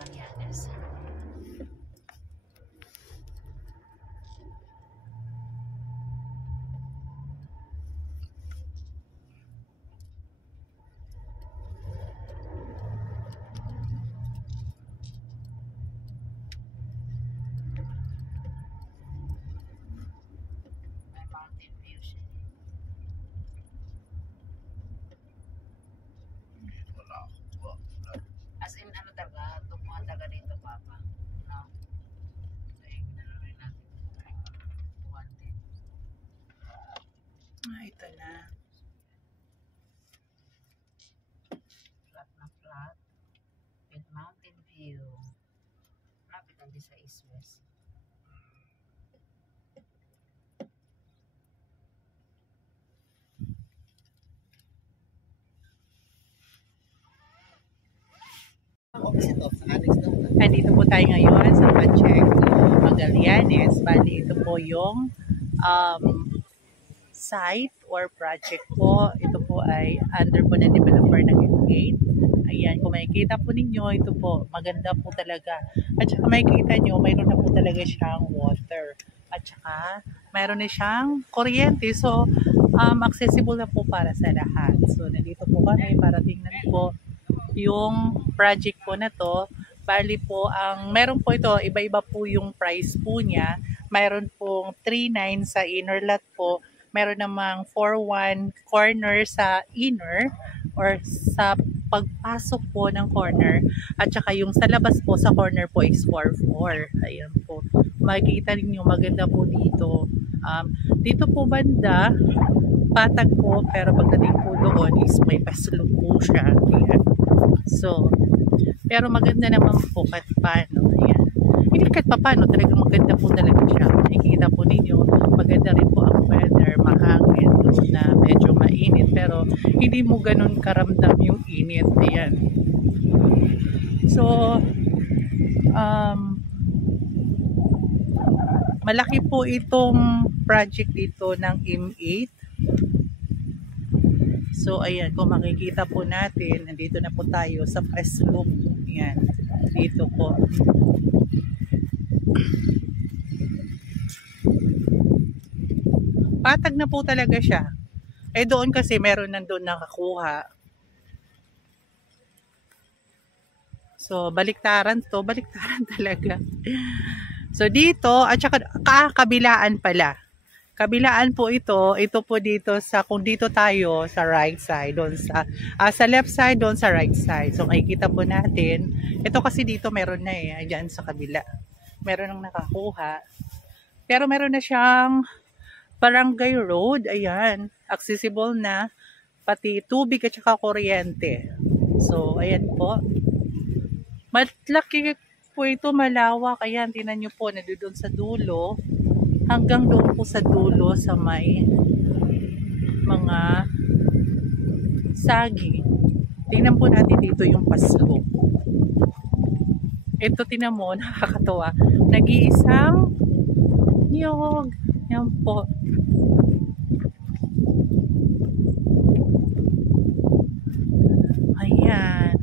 Magallanes. May mountain view siya. As in, ano taga, tumuha taga dito, Papa. No? Ay, ginano rin natin. Wanted. Ito na. Flat na flat. With mountain view. Lapit lang din sa East-West. Andito po tayo ngayon sa Pacheco, Magallanes. Bali, ito po yung site or project po. Ito po ay under po ng developer ng M8. Ayan, kung makikita po ninyo, ito po, maganda po talaga. At saka makikita nyo, mayroon na po talaga siyang water. At saka, mayroon na siyang kuryente. So, accessible na po para sa lahat. So, nandito po kami para tingnan po yung project po na to. Bali po, meron po ito, iba-iba po yung price po niya. Mayroon pong 3.9 sa inner lot po. Meron namang 4.1 corner sa inner or sa pagpasok po ng corner. At saka yung sa labas po sa corner po is 4.4. Ayan po. Makikita niyo maganda po dito. Dito po banda, patag po, pero pagdating po doon is may paslong po siya. Ayan. So, pero maganda naman po kahit paano. Ayan. Hindi kahit paano, talagang maganda po talaga siya. Nakikita po ninyo, maganda rin po ang weather, mahangin na medyo mainit, pero hindi mo ganun karamdam yung init. Ayan. So, malaki po itong project dito ng M8. So, ayan, kung makikita po natin, nandito na po tayo sa press loop. Ayan, dito po. Patag na po talaga siya. Eh, doon kasi meron nandun nakakuha. So, baliktaran to. Baliktaran talaga. So, dito, at saka kabilaan pala. Kabilaan po ito po dito sa, kung dito tayo sa right side, doon sa left side, doon sa right side. So makikita po natin, ito kasi dito meron na dyan sa kabila. Meron nang nakakuha. Pero meron na siyang barangay road, ayan, accessible na, pati tubig at saka kuryente. So, ayan po. Malaki po ito, malawak, ayan, tinan nyo po, nandoon sa dulo. Hanggang doon po sa dulo sa may mga sagi. Tingnan po natin dito yung paslop. Ito, tingnan mo, nakakatawa. Nag-iisang niyog. Yan po. Ayan.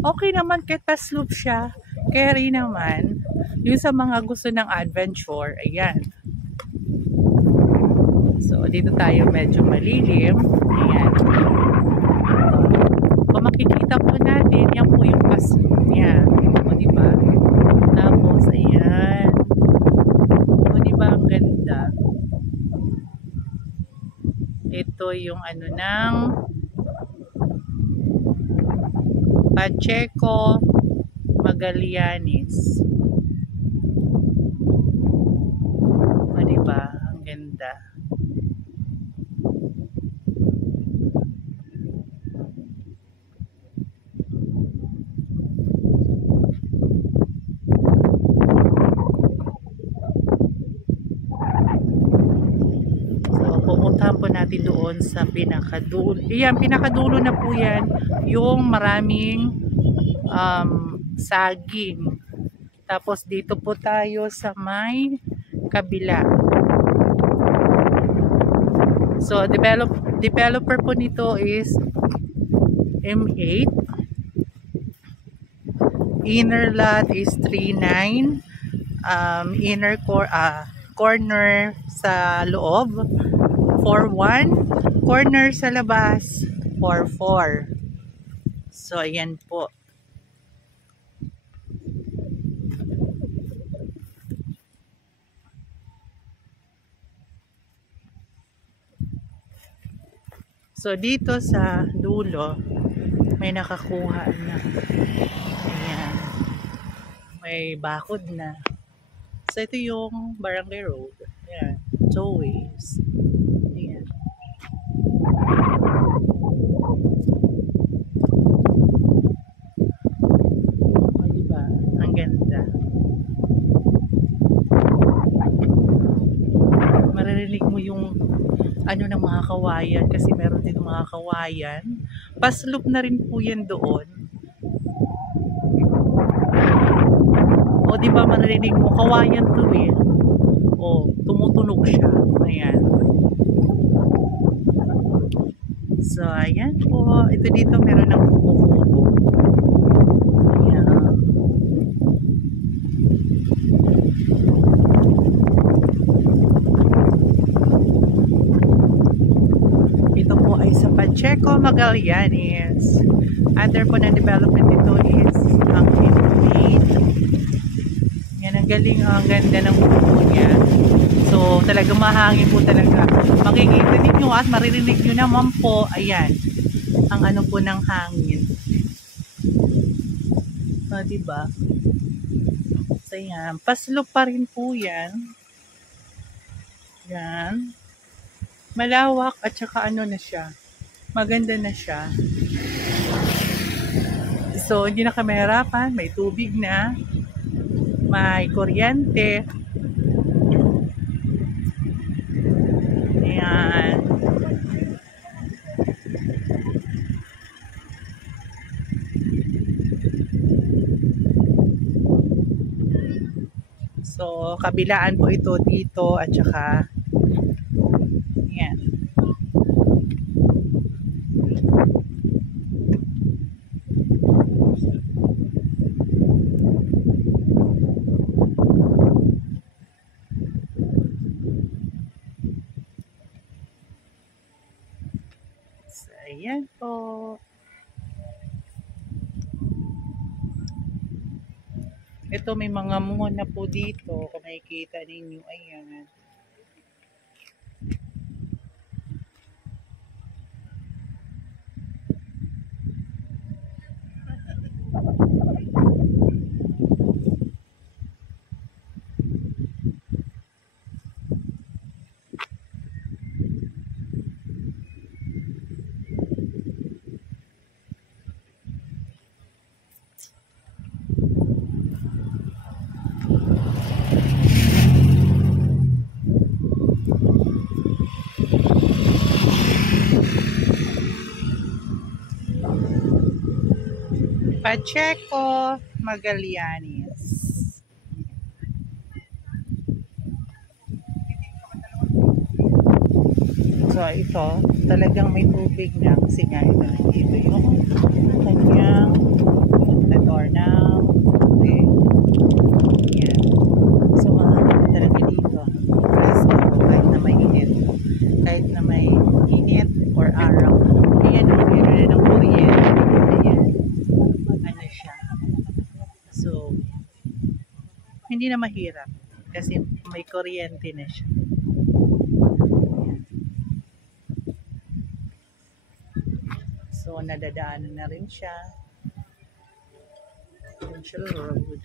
Okay naman kahit paslop siya. Carry naman. Yung sa mga gusto ng adventure, ayan. So, dito tayo medyo malilim. Ayan. Kung makikita po natin, yan po yung paslop niya. O, diba? Tapos, ayan. O, diba? Ang ganda. Ito yung ano ng Pacheco, Magallanes. O, diba? Ang ganda. Pupuntahan po natin doon sa pinakadulo. Iyan, pinakadulo na po yan. Yung maraming saging. Tapos dito po tayo sa may kabila. So, developer po nito is M8. Inner lot is 3.9. Corner sa loob 4.1. Corner sa labas 4.4. So ayan po. So dito sa dulo may nakakuha na. Ayan. May bakod na. So ito yung Barangay Road. Ayan. Tollways. Ayan. O diba? Ang ganda. Maririnig mo yung ano ng mga kawayan kasi meron din mga kawayan. Pasloop na rin po yan doon. O di ba maririnig mo kawayan to eh. O tumutunog siya. Ayan. So ayan po. Ito dito meron ng kubo-kubo. Ayan. Ito po ay sa Pacheco, Magallanes. Other po na development ito is ang Inmate. Yan, ang galing, ang ganda ng buko niya. So, talagang mahangin po talaga. Makikita ninyo at maririnig nyo naman po, ayan, ang ano po ng hangin. So, diba? So, yan. Pasloop pa rin po yan. Yan. Malawak at saka ano na siya. Maganda na siya. So, hindi na kami harapan. May tubig na. May kuryente. Ayan. So, kabilaan po ito dito at saka ayan. So, ayan po. Ito may mga muna po dito. Kung makikita ninyo, ayan. Pacheco, Magallanes. So, ito, talagang may tubig na kasi nga ito yung kanyang motor na tubig. Yan. So, mahal talaga dito. Kasi kahit na may init. Kahit na may init or araw. Ayan, meron na ng kuryente. Ayan. Ano siya. So, hindi na mahirap. Kasi may kuryente na siya. So, nadadaanan na rin siya. Provincial Road.